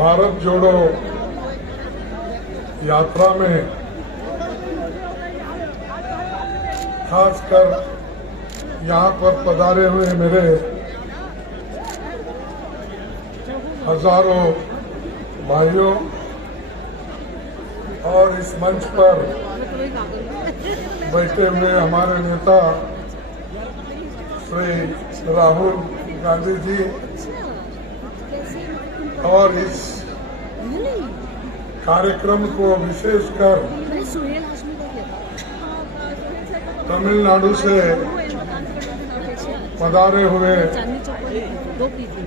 भारत जोड़ो यात्रा में खासकर यहाँ पर पधारे हुए मेरे हजारों भाइयों और इस मंच पर बैठे हुए हमारे नेता श्री राहुल गांधी जी और इस कार्यक्रम को विशेषकर तमिलनाडु से पधारे हुए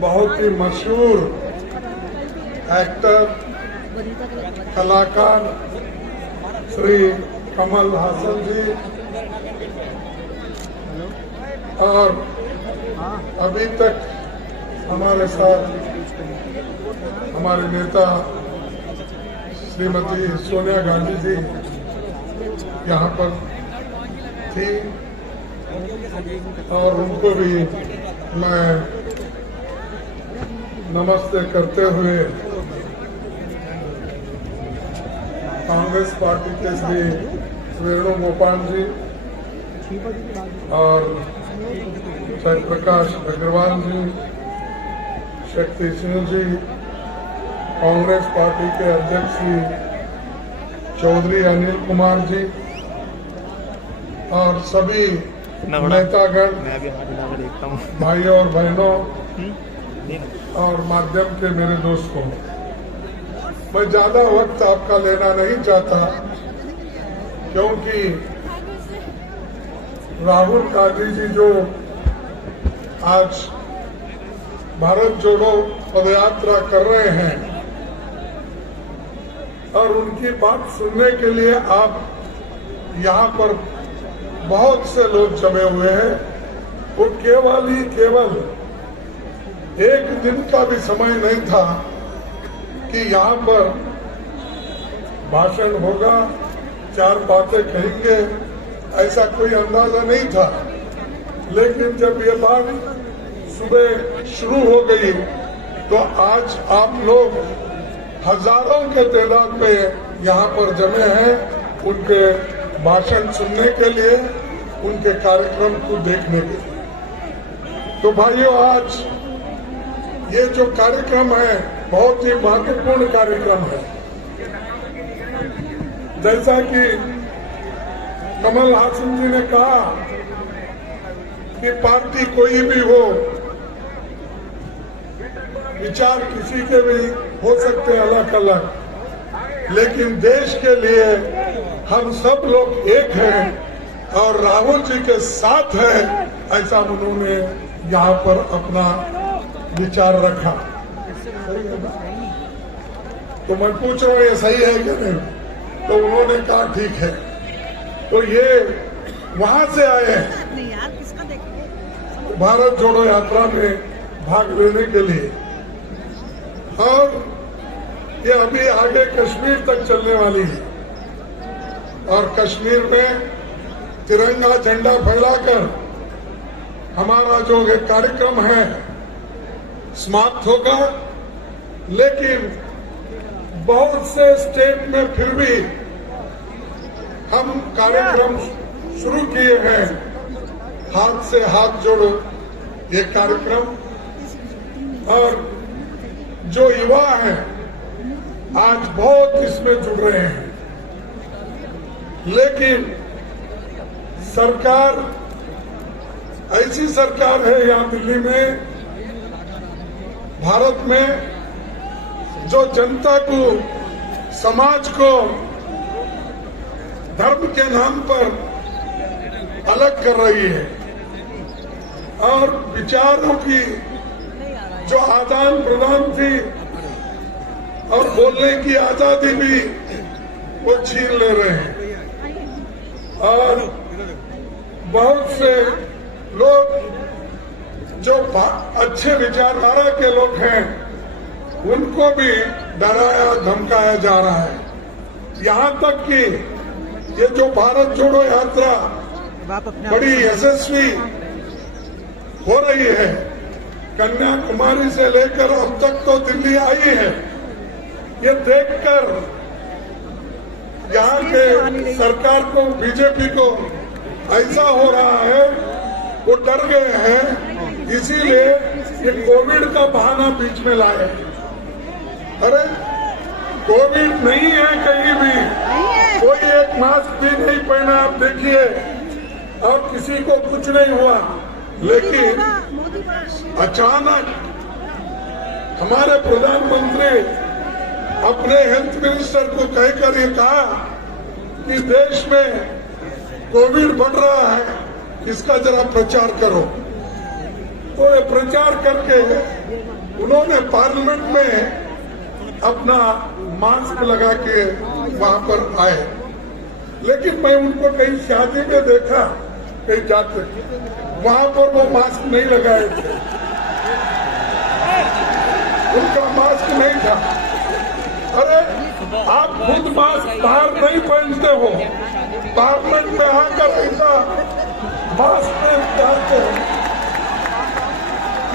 बहुत ही मशहूर एक्टर कलाकार श्री कमल हासन जी और अभी तक हमारे साथ हमारे नेता श्रीमती सोनिया गांधी जी यहाँ पर थी और उनको भी मैं नमस्ते करते हुए कांग्रेस पार्टी के श्री वेणुगोपाल जी और जयप्रकाश अग्रवाल जी, शक्ति सिंह जी, कांग्रेस पार्टी के अध्यक्ष श्री चौधरी अनिल कुमार जी और सभी नेतागण, भाइयों और बहनों और माध्यम के मेरे दोस्तों, मैं ज्यादा वक्त आपका लेना नहीं चाहता क्योंकि राहुल गांधी जी जो आज भारत जोड़ो पदयात्रा कर रहे हैं और उनकी बात सुनने के लिए आप यहाँ पर बहुत से लोग जमे हुए हैं। वो केवल एक दिन का भी समय नहीं था कि यहाँ पर भाषण होगा, चार बातें कहेंगे, ऐसा कोई अंदाजा नहीं था। लेकिन जब ये बात सुबह शुरू हो गई तो आज आप लोग हजारों के तादाद में यहाँ पर जमे हैं उनके भाषण सुनने के लिए, उनके कार्यक्रम को देखने के लिए। तो भाइयों, आज ये जो कार्यक्रम है बहुत ही महत्वपूर्ण कार्यक्रम है। जैसा कि कमल हासन जी ने कहा कि पार्टी कोई भी हो, विचार किसी के भी हो सकते हैं अलग अलग, लेकिन देश के लिए हम सब लोग एक हैं और राहुल जी के साथ हैं, ऐसा उन्होंने यहाँ पर अपना विचार रखा। तो मैं पूछ रहा हूँ ये सही है कि नहीं? तो उन्होंने कहा ठीक है। तो ये वहां से आए हैं भारत जोड़ो यात्रा में भाग लेने के लिए और ये अभी आगे कश्मीर तक चलने वाली है और कश्मीर में तिरंगा झंडा फहराकर हमारा जो ये कार्यक्रम है समाप्त होगा। लेकिन बहुत से स्टेट में फिर भी हम कार्यक्रम शुरू किए हैं, हाथ से हाथ जोड़ो ये कार्यक्रम, और जो युवा हैं आज बहुत इसमें जुड़ रहे हैं। लेकिन सरकार ऐसी सरकार है यहाँ दिल्ली में, भारत में, जो जनता को, समाज को धर्म के नाम पर अलग कर रही है और विचारों की जो आदान प्रदान थी और बोलने की आजादी भी वो छीन ले रहे हैं। और बहुत से लोग जो अच्छे विचारधारा के लोग हैं उनको भी डराया धमकाया जा रहा है। यहाँ तक कि ये जो भारत जोड़ो यात्रा बड़ी यशस्वी हो रही है, कन्याकुमारी से लेकर अब तक तो दिल्ली आई है, ये देखकर यहाँ के सरकार को, बीजेपी को ऐसा हो रहा है, वो डर गए हैं, इसीलिए ये कोविड का बहाना बीच में लाए। अरे कोविड नहीं है कहीं भी, कोई एक मास्क भी नहीं पहना, आप देखिए, और किसी को कुछ नहीं हुआ। लेकिन अचानक हमारे प्रधानमंत्री अपने हेल्थ मिनिस्टर को कहकर ये कहा कि देश में कोविड बढ़ रहा है, इसका जरा प्रचार करो। तो ये प्रचार करके उन्होंने पार्लियामेंट में अपना मास्क लगा के वहां पर आए। लेकिन मैं उनको कहीं शादी में देखा, कहीं जाते, वहां पर वो मास्क नहीं लगाए थे, उनका मास्क नहीं था। अरे आप खुद मास्क बाहर नहीं पहनते हो, पार्लियामेंट में आकर ऐसा मास्क डालते हो।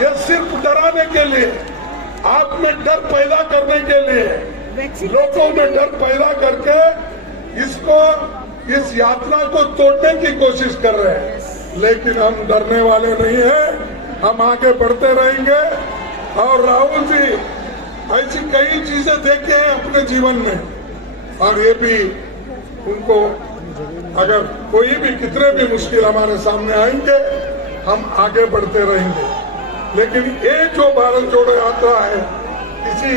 यह सिर्फ डराने के लिए, आप में डर पैदा करने के लिए, लोगों में डर पैदा करके इसको, इस यात्रा को तोड़ने की कोशिश कर रहे हैं। लेकिन हम डरने वाले नहीं हैं, हम आगे बढ़ते रहेंगे। और राहुल जी ऐसी कई चीजें देखे हैं अपने जीवन में, और ये भी उनको, अगर कोई भी, कितने भी मुश्किल हमारे सामने आएंगे, हम आगे बढ़ते रहेंगे। लेकिन ये जो भारत जोड़ो यात्रा है, किसी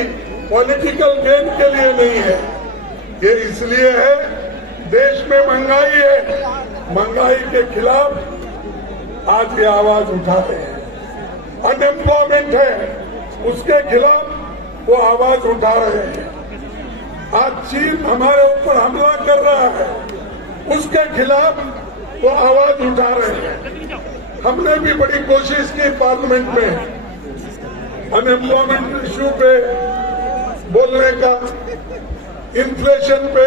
पॉलिटिकल गेन के लिए नहीं है, ये इसलिए है, देश में महंगाई है, महंगाई के खिलाफ आज ये आवाज उठा रहे हैं। अनएम्प्लॉयमेंट है, उसके खिलाफ वो आवाज उठा रहे हैं। आज चीन हमारे ऊपर हमला कर रहा है, उसके खिलाफ वो आवाज उठा रहे हैं। हमने भी बड़ी कोशिश की पार्लियामेंट में अनएम्प्लॉयमेंट इश्यू पे बोलने का, इन्फ्लेशन पे,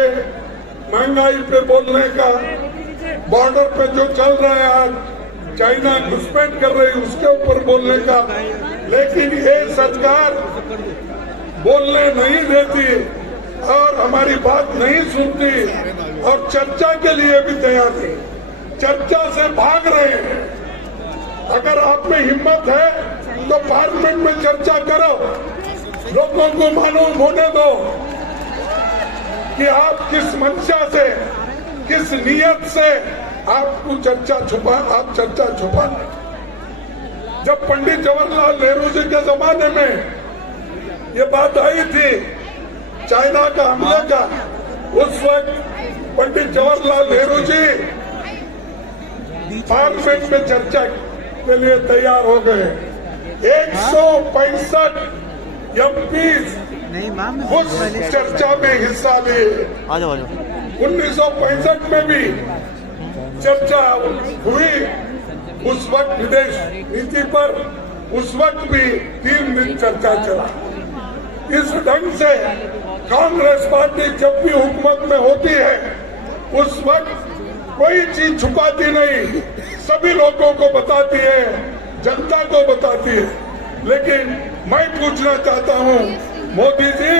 महंगाई पे बोलने का, बॉर्डर पे जो चल रहा है आज, चाइना घुसपैठ कर रही है, उसके ऊपर बोलने का। लेकिन ये सरकार बोलने नहीं देती और हमारी बात नहीं सुनती, और चर्चा के लिए भी तैयार नहीं, चर्चा से भाग रहे हैं। अगर आप में हिम्मत है तो पार्लियामेंट में चर्चा करो, लोगों को मालूम होने दो कि आप किस मंशा से, किस नियत से आपको चर्चा छुपा। जब पंडित जवाहरलाल नेहरू जी के जमाने में ये बात आई थी चाइना का हमले का, उस वक्त पंडित जवाहरलाल नेहरू जी पार्लियामेंट में चर्चा के लिए तैयार हो गए। 165 एमपीज उस चर्चा में हिस्सा लिए। 1965 में भी चर्चा हुई, उस वक्त विदेश नीति पर, उस वक्त भी 3 दिन चर्चा चला। इस ढंग से कांग्रेस पार्टी जब भी हुकूमत में होती है, उस वक्त कोई चीज छुपाती नहीं, सभी लोगों को बताती है, जनता को बताती है। लेकिन मैं पूछना चाहता हूं, मोदी जी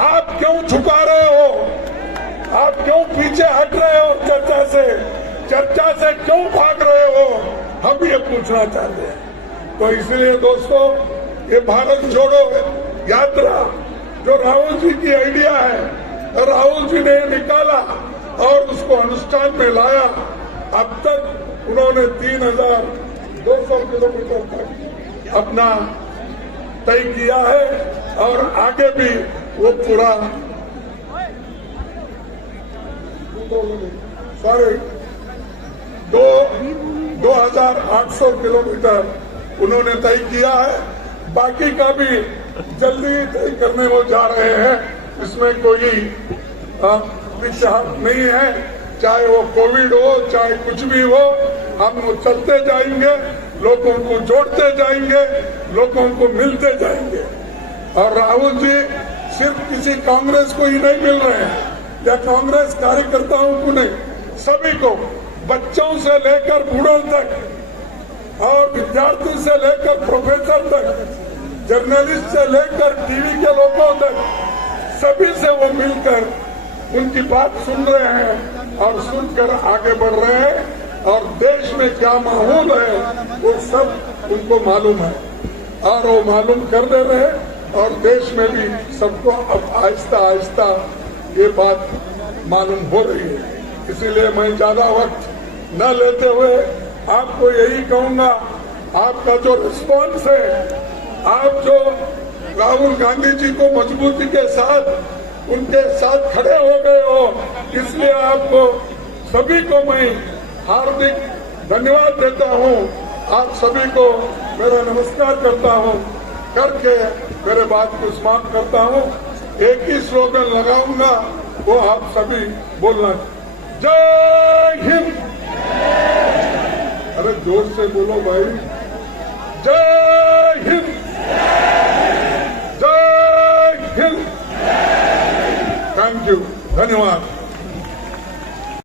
आप क्यों छुपा रहे हो, आप क्यों पीछे हट रहे हो, चर्चा से क्यों भाग रहे हो, हम ये पूछना चाहते हैं। तो इसलिए दोस्तों, ये भारत जोड़ो यात्रा जो राहुल जी की आइडिया है, राहुल जी ने निकाला और उसको अनुष्ठान में लाया। अब तक उन्होंने 3200 किलोमीटर तक अपना तय किया है, और आगे भी वो पूरा 2800 किलोमीटर उन्होंने तय किया है। बाकी का भी जल्दी तय करने वो जा रहे हैं, इसमें कोई विचार नहीं है। चाहे वो कोविड हो, चाहे कुछ भी हो, हम चलते जाएंगे, लोगों को जोड़ते जाएंगे, लोगों को मिलते जाएंगे। और राहुल जी सिर्फ किसी कांग्रेस को ही नहीं मिल रहे हैं, या कांग्रेस कार्यकर्ताओं को नहीं, सभी को, बच्चों से लेकर बूढ़ों तक, और विद्यार्थी से लेकर प्रोफेसर तक, जर्नलिस्ट से लेकर टीवी के लोगों तक, सभी से वो मिलकर उनकी बात सुन रहे हैं और सुनकर आगे बढ़ रहे हैं और देश में क्या माहौल है वो सब उनको मालूम है और वो मालूम कर दे रहे हैं और देश में भी सबको अब आहिस्ता आहिस्ता ये बात मालूम हो रही है। इसीलिए मैं ज्यादा वक्त न लेते हुए आपको यही कहूंगा, आपका जो रिस्पॉन्स है, आप जो राहुल गांधी जी को मजबूती के साथ उनके साथ खड़े हो गए हो, इसलिए आपको सभी को मैं हार्दिक धन्यवाद देता हूं। आप सभी को मेरा नमस्कार करता हूं करके मेरे बात को समाप्त करता हूं। एक ही स्लोगन लगाऊंगा, वो आप सभी बोलना, जय हिंद। अरे जोर से बोलो भाई, जय हिंद, जय हिंद। थैंक यू, धन्यवाद।